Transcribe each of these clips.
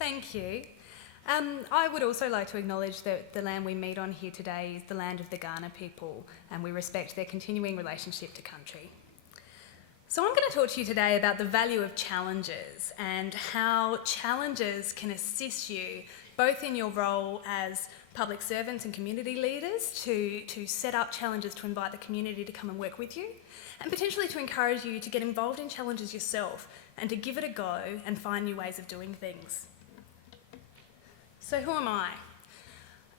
Thank you. I would also like to acknowledge that the land we meet on here today is the land of the Kaurna people, and we respect their continuing relationship to country. So I'm going to talk to you today about the value of challenges and how challenges can assist you both in your role as public servants and community leaders to set up challenges to invite the community to come and work with you, and potentially to encourage you to get involved in challenges yourself and to give it a go and find new ways of doing things. So who am I?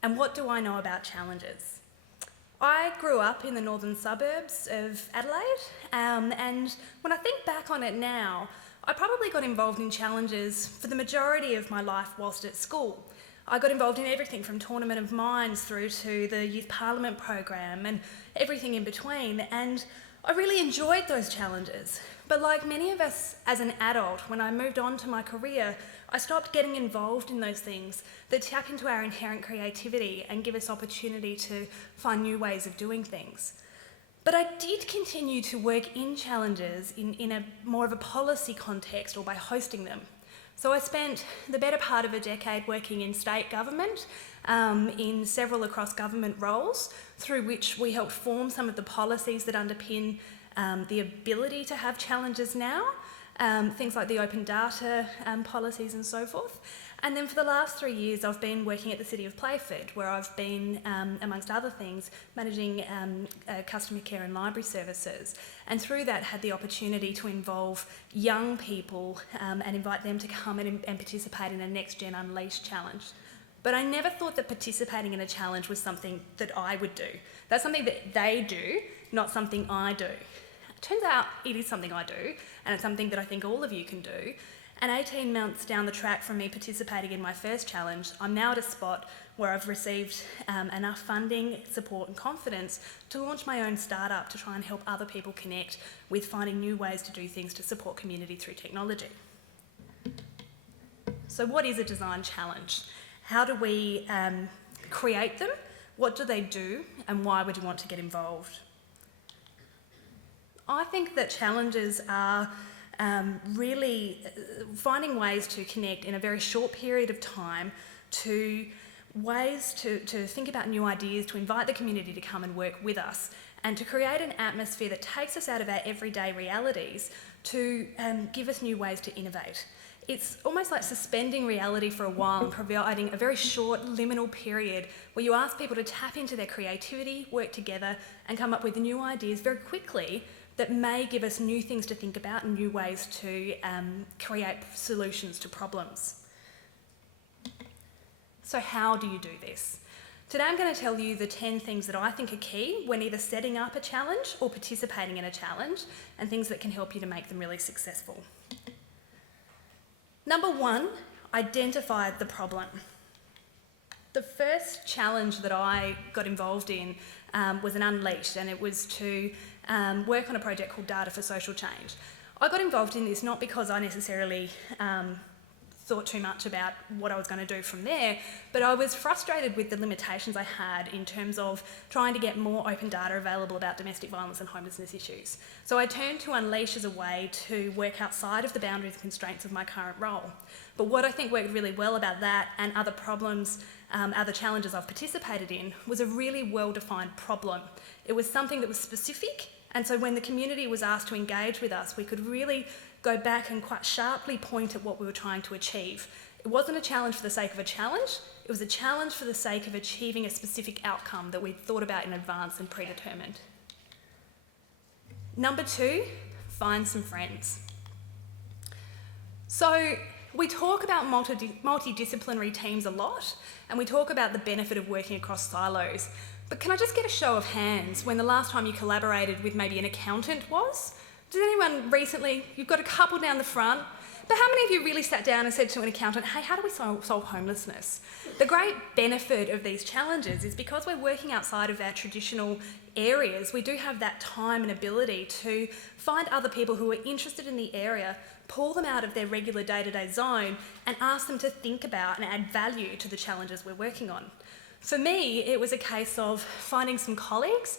And what do I know about challenges? I grew up in the northern suburbs of Adelaide, and when I think back on it now, I probably got involved in challenges for the majority of my life whilst at school. I got involved in everything from Tournament of Minds through to the Youth Parliament program and everything in between, and I really enjoyed those challenges. But like many of us as an adult, when I moved on to my career, I stopped getting involved in those things that tap into our inherent creativity and give us opportunity to find new ways of doing things. But I did continue to work in challenges in a more of a policy context or by hosting them. So I spent the better part of a decade working in state government, in several across government roles, through which we helped form some of the policies that underpin the ability to have challenges now, things like the open data policies and so forth. And then for the last 3 years, I've been working at the City of Playford, where I've been, amongst other things, managing customer care and library services. And through that, had the opportunity to involve young people and invite them to come and participate in a Next Gen Unleashed challenge. But I never thought that participating in a challenge was something that I would do. That's something that they do, not something I do. It turns out it is something I do, and it's something that I think all of you can do. And 18 months down the track from me participating in my first challenge, I'm now at a spot where I've received enough funding, support and confidence to launch my own startup to try and help other people connect with finding new ways to do things to support community through technology. So what is a design challenge? How do we create them? What do they do? And why would you want to get involved? I think that challenges are really finding ways to connect in a very short period of time to ways to think about new ideas, to invite the community to come and work with us, and to create an atmosphere that takes us out of our everyday realities to give us new ways to innovate. It's almost like suspending reality for a while and providing a very short liminal period where you ask people to tap into their creativity, work together and come up with new ideas very quickly that may give us new things to think about and new ways to create solutions to problems. So how do you do this? Today I'm going to tell you the 10 things that I think are key when either setting up a challenge or participating in a challenge, and things that can help you to make them really successful. Number 1, identify the problem. The first challenge that I got involved in was an Unleashed, and it was to work on a project called Data for Social Change. I got involved in this not because I necessarily thought too much about what I was going to do from there, but I was frustrated with the limitations I had in terms of trying to get more open data available about domestic violence and homelessness issues. So I turned to Unleash as a way to work outside of the boundaries and constraints of my current role. But what I think worked really well about that and other problems, other challenges I've participated in, was a really well-defined problem. It was something that was specific, and so when the community was asked to engage with us, we could really go back and quite sharply point at what we were trying to achieve. It wasn't a challenge for the sake of a challenge, it was a challenge for the sake of achieving a specific outcome that we'd thought about in advance and predetermined. Number 2, find some friends. So we talk about multidisciplinary teams a lot, and we talk about the benefit of working across silos. But can I just get a show of hands when the last time you collaborated with maybe an accountant was? Did anyone recently, you've got a couple down the front, but how many of you really sat down and said to an accountant, hey, how do we solve homelessness? The great benefit of these challenges is because we're working outside of our traditional areas, we do have that time and ability to find other people who are interested in the area, pull them out of their regular day-to-day zone and ask them to think about and add value to the challenges we're working on. For me, it was a case of finding some colleagues,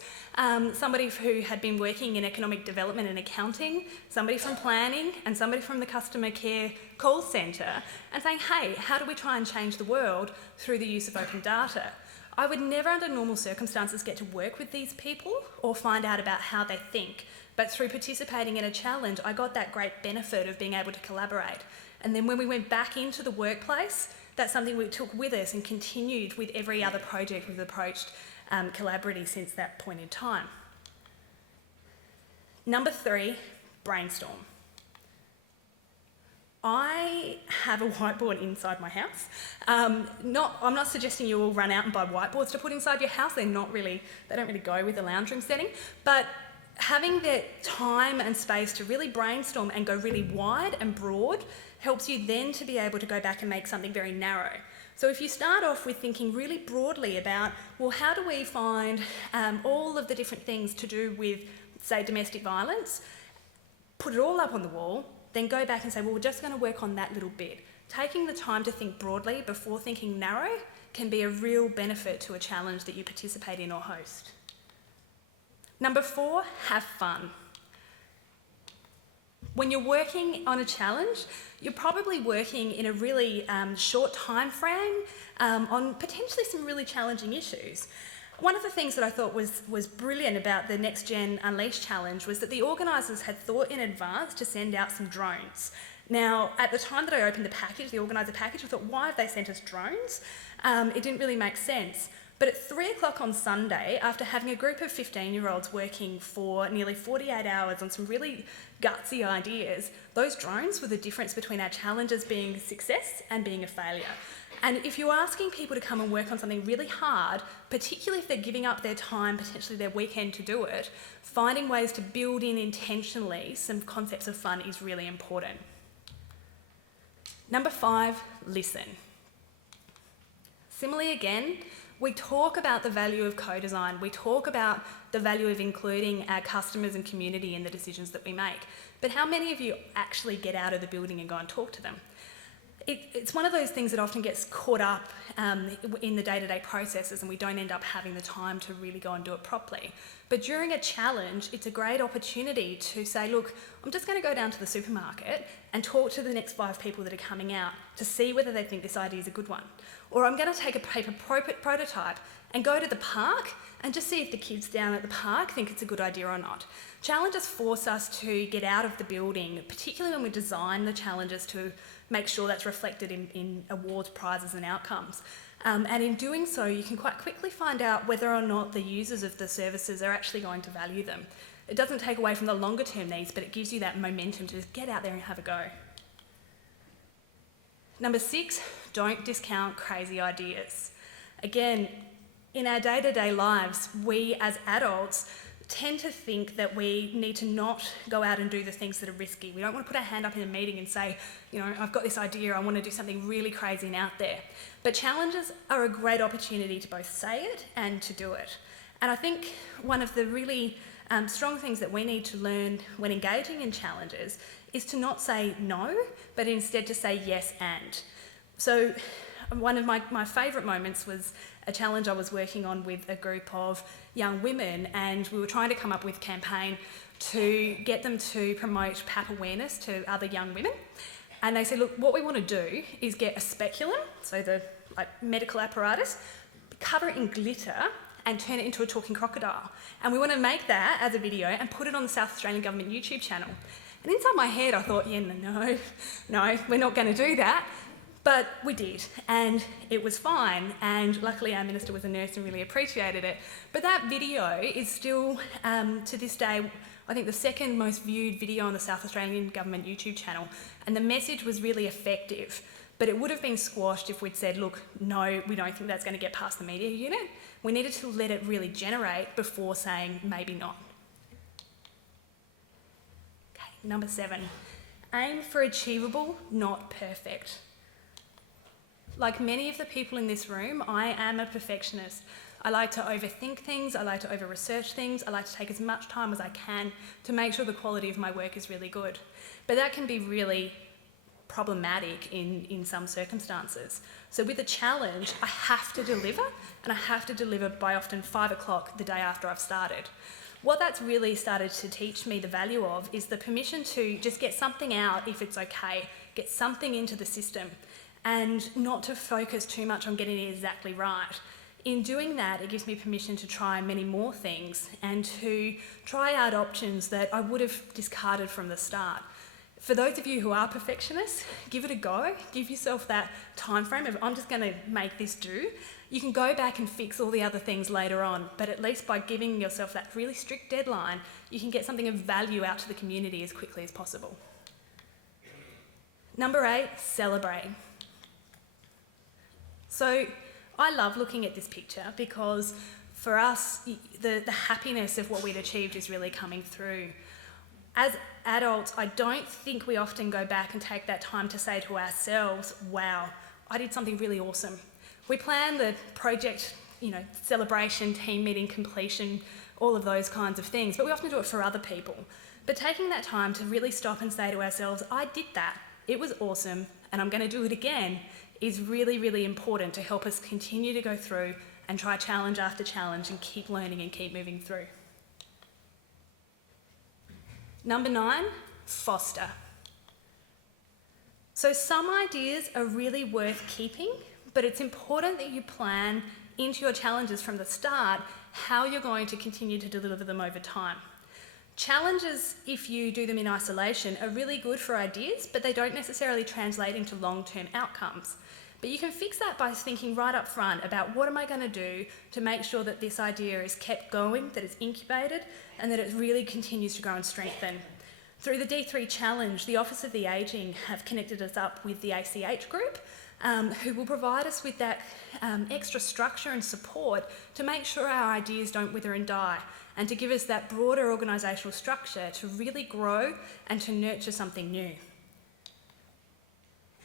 somebody who had been working in economic development and accounting, somebody from planning, and somebody from the customer care call centre and saying, hey, how do we try and change the world through the use of open data? I would never under normal circumstances get to work with these people or find out about how they think, but through participating in a challenge, I got that great benefit of being able to collaborate. And then when we went back into the workplace, that's something we took with us and continued with every other project we've approached collaboratively since that point in time. Number 3, brainstorm. I have a whiteboard inside my house. I'm not suggesting you all run out and buy whiteboards to put inside your house. They don't really go with the lounge room setting. But having the time and space to really brainstorm and go really wide and broad helps you then to be able to go back and make something very narrow. So if you start off with thinking really broadly about, well, how do we find all of the different things to do with, say, domestic violence, put it all up on the wall, then go back and say, well, we're just going to work on that little bit. Taking the time to think broadly before thinking narrow can be a real benefit to a challenge that you participate in or host. Number 4, have fun. When you're working on a challenge, you're probably working in a really short time frame on potentially some really challenging issues. One of the things that I thought was brilliant about the Next Gen Unleashed Challenge was that the organisers had thought in advance to send out some drones. Now, at the time that I opened the package, the organiser package, I thought, why have they sent us drones? It didn't really make sense. But at 3 o'clock on Sunday, after having a group of 15-year-olds working for nearly 48 hours on some really gutsy ideas, those drones were the difference between our challenges being a success and being a failure. And if you're asking people to come and work on something really hard, particularly if they're giving up their time, potentially their weekend to do it, finding ways to build in intentionally some concepts of fun is really important. Number 5, listen. Similarly again, we talk about the value of co-design. We talk about the value of including our customers and community in the decisions that we make. But how many of you actually get out of the building and go and talk to them? It's one of those things that often gets caught up in the day-to-day processes and we don't end up having the time to really go and do it properly. But during a challenge, it's a great opportunity to say, look, I'm just going to go down to the supermarket and talk to the next 5 people that are coming out to see whether they think this idea is a good one. Or I'm going to take a paper prototype and go to the park and just see if the kids down at the park think it's a good idea or not. Challenges force us to get out of the building, particularly when we design the challenges to make sure that's reflected in awards, prizes and outcomes. And in doing so, you can quite quickly find out whether or not the users of the services are actually going to value them. It doesn't take away from the longer term needs, but it gives you that momentum to just get out there and have a go. Number 6, don't discount crazy ideas. Again, in our day-to-day lives, we as adults tend to think that we need to not go out and do the things that are risky. We don't want to put our hand up in a meeting and say, you know, I've got this idea, I want to do something really crazy and out there. But challenges are a great opportunity to both say it and to do it. And I think one of the really strong things that we need to learn when engaging in challenges is to not say no, but instead to say yes and. So one of my favourite moments was a challenge I was working on with a group of young women, and we were trying to come up with a campaign to get them to promote PAP awareness to other young women. And they said, look, what we want to do is get a speculum, so the medical apparatus, cover it in glitter and turn it into a talking crocodile. And we want to make that as a video and put it on the South Australian Government YouTube channel. And inside my head I thought, yeah, no, we're not going to do that. But we did, and it was fine, and luckily our minister was a nurse and really appreciated it. But that video is still, to this day, I think the second most viewed video on the South Australian Government YouTube channel, and the message was really effective. But it would have been squashed if we'd said, look, no, we don't think that's going to get past the media unit. We needed to let it really generate before saying maybe not. Okay, number 7, aim for achievable, not perfect. Like many of the people in this room, I am a perfectionist. I like to overthink things, I like to over-research things, I like to take as much time as I can to make sure the quality of my work is really good. But that can be really problematic in some circumstances. So with a challenge, I have to deliver, and I have to deliver by often 5 o'clock the day after I've started. What that's really started to teach me the value of is the permission to just get something out if it's okay, get something into the system, and not to focus too much on getting it exactly right. In doing that, it gives me permission to try many more things and to try out options that I would have discarded from the start. For those of you who are perfectionists, give it a go. Give yourself that time frame of, I'm just going to make this do. You can go back and fix all the other things later on, but at least by giving yourself that really strict deadline, you can get something of value out to the community as quickly as possible. Number 8, celebrate. So I love looking at this picture because for us, the happiness of what we'd achieved is really coming through. As adults, I don't think we often go back and take that time to say to ourselves, wow, I did something really awesome. We plan the project, celebration, team meeting, completion, all of those kinds of things, but we often do it for other people. But taking that time to really stop and say to ourselves, I did that, it was awesome, and I'm going to do it again, is really, really important to help us continue to go through and try challenge after challenge and keep learning and keep moving through. Number 9, foster. So some ideas are really worth keeping, but it's important that you plan into your challenges from the start how you're going to continue to deliver them over time. Challenges, if you do them in isolation, are really good for ideas, but they don't necessarily translate into long-term outcomes. But you can fix that by thinking right up front about what am I going to do to make sure that this idea is kept going, that it's incubated, and that it really continues to grow and strengthen. Through the D3 Challenge, the Office of the Ageing have connected us up with the ACH group, who will provide us with that extra structure and support to make sure our ideas don't wither and die, and to give us that broader organisational structure to really grow and to nurture something new.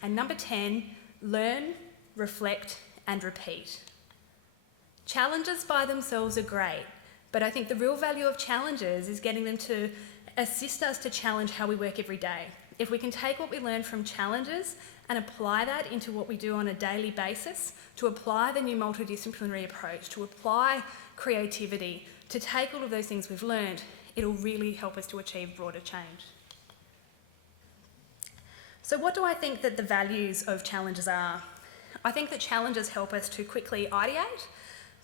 And number 10, learn, reflect, and repeat. Challenges by themselves are great, but I think the real value of challenges is getting them to assist us to challenge how we work every day. If we can take what we learn from challenges and apply that into what we do on a daily basis, to apply the new multidisciplinary approach, to apply creativity, to take all of those things we've learned, it'll really help us to achieve broader change. So what do I think that the values of challenges are? I think that challenges help us to quickly ideate,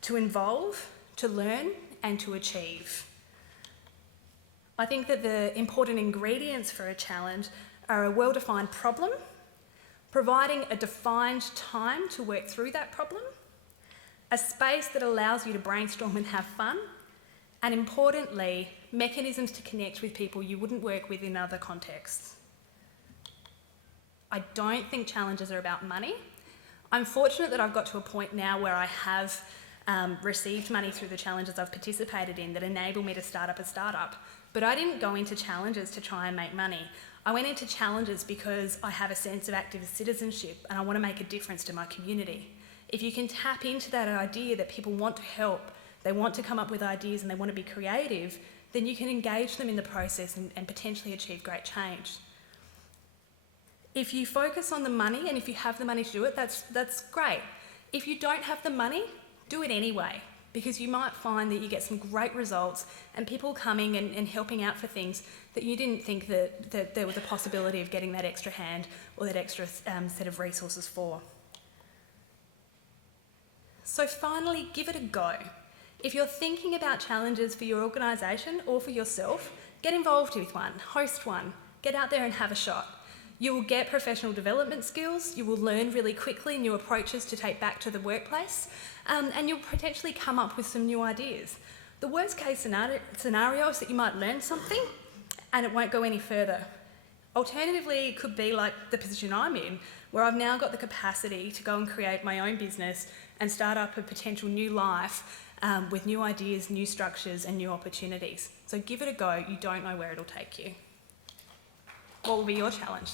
to involve, to learn, and to achieve. I think that the important ingredients for a challenge are a well-defined problem, providing a defined time to work through that problem, a space that allows you to brainstorm and have fun, and importantly, mechanisms to connect with people you wouldn't work with in other contexts. I don't think challenges are about money. I'm fortunate that I've got to a point now where I have received money through the challenges I've participated in that enable me to start up a startup. But I didn't go into challenges to try and make money. I went into challenges because I have a sense of active citizenship and I want to make a difference to my community. If you can tap into that idea that people want to help, they want to come up with ideas and they want to be creative, then you can engage them in the process and potentially achieve great change. If you focus on the money and if you have the money to do it, that's great. If you don't have the money, do it anyway, because you might find that you get some great results and people coming and helping out for things that you didn't think that there was a possibility of getting that extra hand or that extra set of resources for. So finally, give it a go. If you're thinking about challenges for your organisation or for yourself, get involved with one, host one, get out there and have a shot. You will get professional development skills, you will learn really quickly new approaches to take back to the workplace, and you'll potentially come up with some new ideas. The worst case scenario is that you might learn something and it won't go any further. Alternatively, it could be like the position I'm in, where I've now got the capacity to go and create my own business and start up a potential new life with new ideas, new structures and new opportunities. So give it a go, you don't know where it'll take you. What will be your challenge?